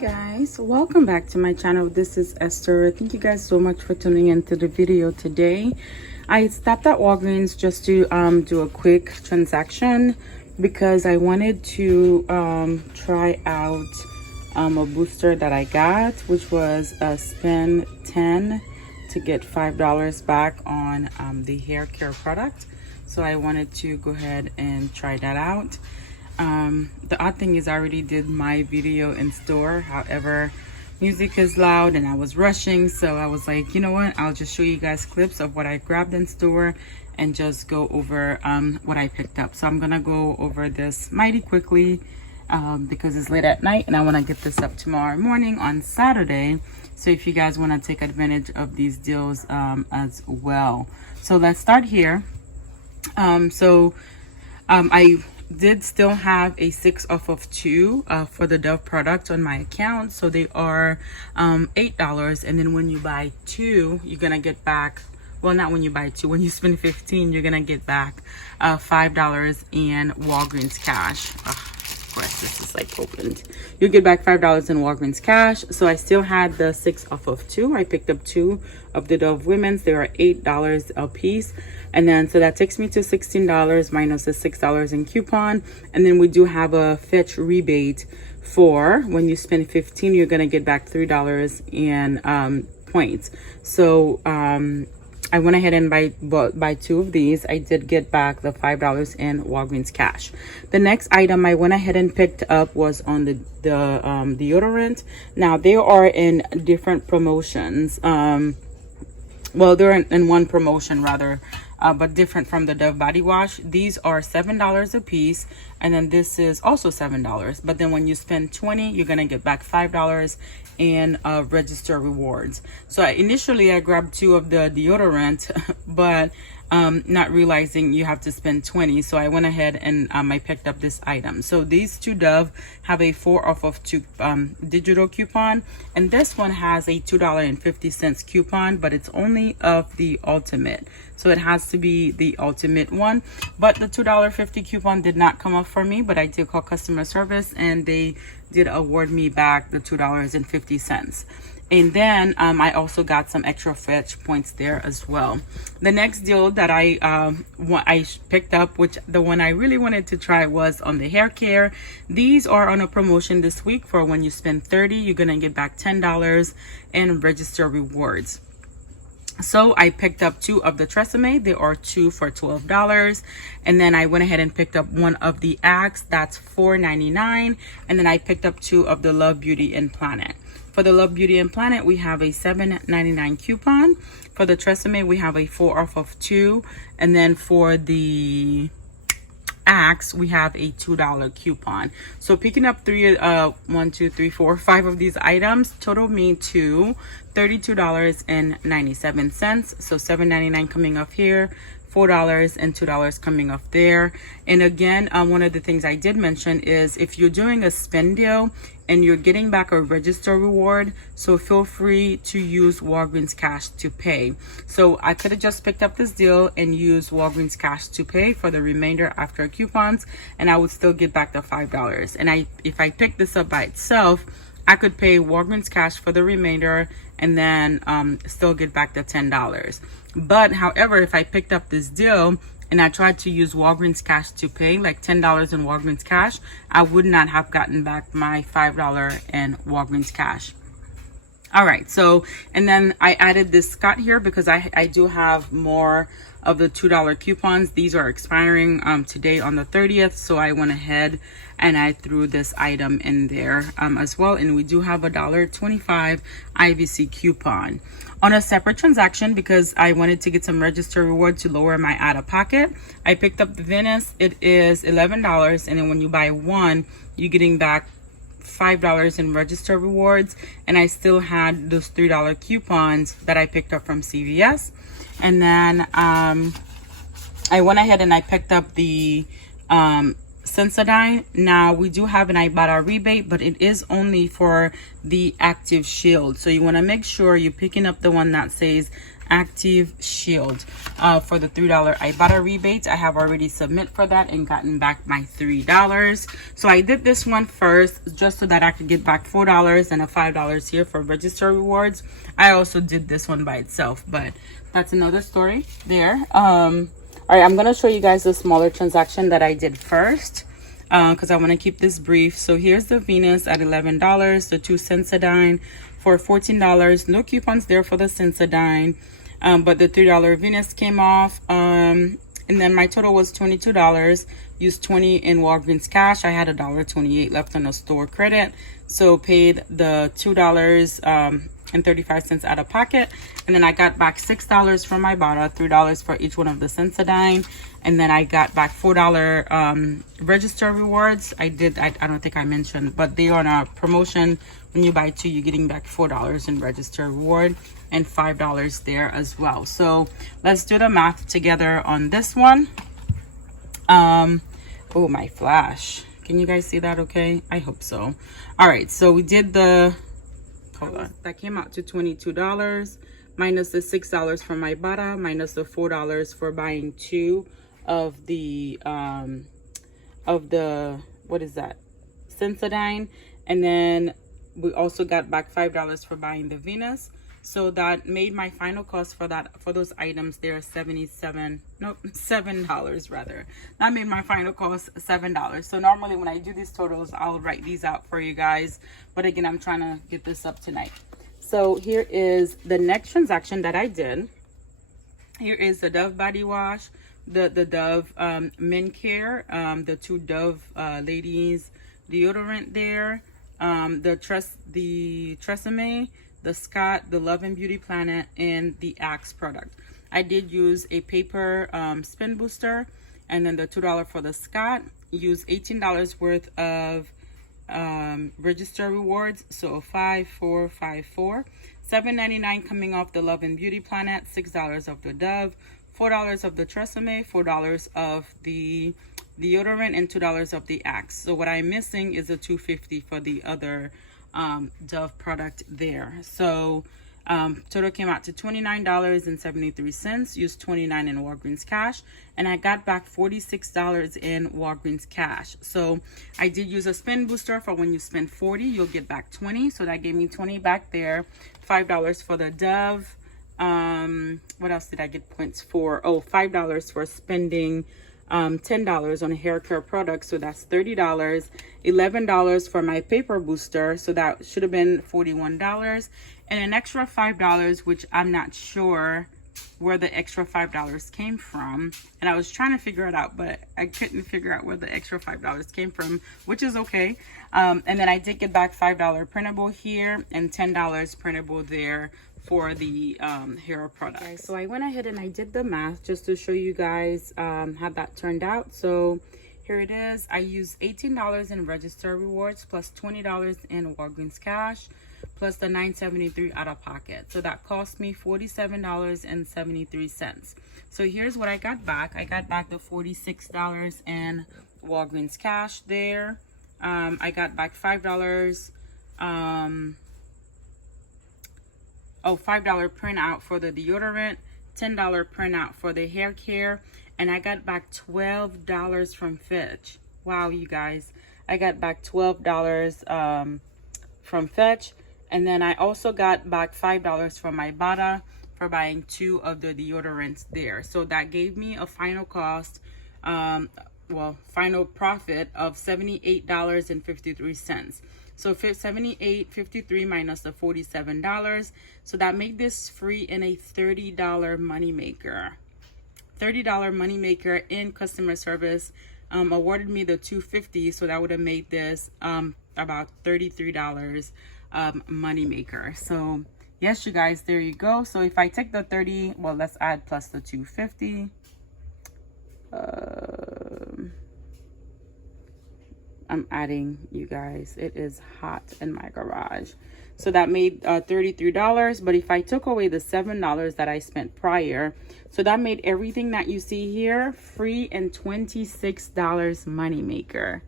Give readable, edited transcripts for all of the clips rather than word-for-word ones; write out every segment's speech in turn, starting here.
Guys, welcome back to my channel. This is Esther. Thank you guys so much for tuning into the video today. I stopped at Walgreens just to do a quick transaction because I wanted to try out a booster that I got, which was spend 10 to get $5 back on the hair care product. So I wanted to go ahead and try that out. The odd thing is I already did my video in store. However, music is loud and I was rushing, so I was like, you know what, I'll just show you guys clips of what I grabbed in store and just go over what I picked up. So I'm gonna go over this mighty quickly because it's late at night and I want to get this up tomorrow morning on Saturday. So if you guys want to take advantage of these deals as well. So let's start here. I did still have a 6 off of 2 for the Dove product on my account, so they are $8, and then when you buy 2 you're gonna get back, well, not when you buy 2, when you spend 15 you're gonna get back $5 in Walgreens cash. Of course this is like opened. You get back $5 in Walgreens cash. So I still had the 6 off of 2. I picked up 2 of the Dove women's. They are $8 a piece, and then so that takes me to $16 minus the $6 in coupon. And then we do have a fetch rebate for when you spend 15 you're gonna get back $3 in points. So I went ahead and buy 2 of these. I did get back the $5 in Walgreens cash. The next item I went ahead and picked up was on the deodorant. Now they are in different promotions. Well, they're in one promotion rather, but different from the Dove body wash. These are $7 a piece, and then this is also $7. But then when you spend 20 you're gonna get back $5 in register rewards. So initially I grabbed 2 of the deodorant but not realizing you have to spend 20, so I went ahead and I picked up this item. So these 2 Dove have a 4 off of 2 digital coupon, and this one has a $2.50 coupon, but it's only of the ultimate, so it has to be the ultimate one. But the $2.50 coupon did not come up for me, but I did call customer service and they did award me back the $2.50. And then I also got some extra fetch points there as well. The next deal that I picked up, which the one I really wanted to try, was on the hair care. These are on a promotion this week. For when you spend 30 you're gonna get back $10 in register rewards. So I picked up 2 of the Tresemme. They are 2 for $12, and then I went ahead and picked up 1 of the Axe. That's $4.99, and then I picked up 2 of the Love Beauty and Planet. For the Love Beauty and Planet we have a $7.99 coupon. For the Tresemme we have a 4 off of 2, and then for the Axe we have a $2 coupon. So picking up 5 of these items total me to $32.97. So $7.99 coming off here, $4 and $2 coming off there. And again, one of the things I did mention is if you're doing a spend deal and you're getting back a register reward, so feel free to use Walgreens cash to pay. So I could have just picked up this deal and used Walgreens cash to pay for the remainder after coupons, and I would still get back the $5. And if I picked this up by itself, I could pay Walgreens cash for the remainder and then still get back the $10. But however, if I picked up this deal and I tried to use Walgreens cash to pay, like $10 in Walgreens cash, I would not have gotten back my $5 in Walgreens cash. All right, so, and then I added this Scott here because I do have more of the $2 coupons. These are expiring today on the 30th, so I went ahead and I threw this item in there as well. And we do have a $1.25 IVC coupon. On a separate transaction, because I wanted to get some register reward to lower my out-of-pocket, I picked up the Venice. It is $11, and then when you buy 1 you're getting back $5 in register rewards. And I still had those $3 coupons that I picked up from CVS. And then I went ahead and I picked up the Sensodyne. Now we do have an Ibotta rebate, but it is only for the Active Shield. So you want to make sure you're picking up the one that says Active Shield for the $3 Ibotta rebates. I have already submit for that and gotten back my $3. So I did this one first just so that I could get back $4 and a $5 here for register rewards. I also did this one by itself, but that's another story there. All right, I'm gonna show you guys the smaller transaction that I did first, because I want to keep this brief. So here's the Venus at $11, the 2 Sensodyne for $14. No coupons there for the Sensodyne, but the $3 Venus came off. And then my total was $22. Used 20 in Walgreens cash. I had $1.28 left on the store credit, so paid the $2 and 35 cents out of pocket, and then I got back $6 from Ibotta, $3 for each one of the Sensodyne, and then I got back $4 register rewards. I don't think I mentioned, but they are on a promotion. When you buy 2, you're getting back $4 in register reward and $5 there as well. So let's do the math together on this one. Oh, my flash, can you guys see that okay? I hope so. All right, so we did the, hold on, that came out to $22 minus the $6 from Ibotta minus the $4 for buying 2 of the what is that, Sensodyne, and then we also got back $5 for buying the Venus. So that made my final cost for those items there $7 rather. That made my final cost $7. So normally when I do these totals, I'll write these out for you guys, but again, I'm trying to get this up tonight. So here is the next transaction that I did. Here is the Dove body wash, the Dove men care, the 2 Dove ladies deodorant there, the Tresemme, the Scott, the Love and Beauty Planet, and the Axe product. I did use a paper spin booster, and then the $2 for the Scott. Use $18 worth of register rewards, so 5454, $7.99 coming off the Love and Beauty Planet, $6 of the Dove, $4 of the Tresemme, $4 of the deodorant, and $2 of the Axe. So what I'm missing is a $2.50 for the other Dove product there. So total came out to $29.73. Used $29 in Walgreens cash, and I got back $46 in Walgreens cash. So I did use a spin booster for when you spend $40, you'll get back $20. So that gave me $20 back there. $5 for the Dove. What else did I get points for? Oh, $5 for spending $10 on a hair care product, so that's $30. $11 for my paper booster, so that should have been $41, and an extra $5, which I'm not sure where the extra $5 came from, and I was trying to figure it out, but I couldn't figure out where the extra $5 came from, which is okay. And then I did get back $5 printable here and $10 printable there for the hair product. Okay, so I went ahead and I did the math just to show you guys how that turned out. So here it is. I used $18 in register rewards plus $20 in Walgreens cash plus the $9.73 out of pocket. So that cost me $47.73. So here's what I got back. I got back the $46 in Walgreens cash there. I got back $5. $5 printout for the deodorant, $10 printout for the hair care, and I got back $12 from Fetch. Wow, you guys, I got back $12 from Fetch, and then I also got back $5 from Ibotta for buying 2 of the deodorants there. So that gave me a final cost, final profit of $78.53. So $78.53 minus the $47. So that made this free in a $30 moneymaker. $30 moneymaker in customer service. Awarded me the $2.50, so that would have made this about $33 moneymaker. So yes, you guys, there you go. So if I take the 30, well, let's add plus the $2.50. I'm adding, you guys, it is hot in my garage. So that made $33, but if I took away the $7 that I spent prior, so that made everything that you see here free and $26 moneymaker.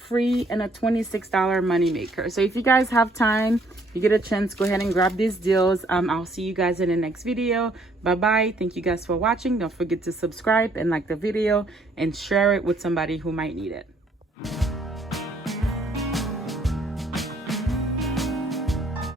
free, and a $26 money maker. So if you guys have time, you get a chance, go ahead and grab these deals. I'll see you guys in the next video. Bye bye. Thank you guys for watching. Don't forget to subscribe and like the video and share it with somebody who might need it.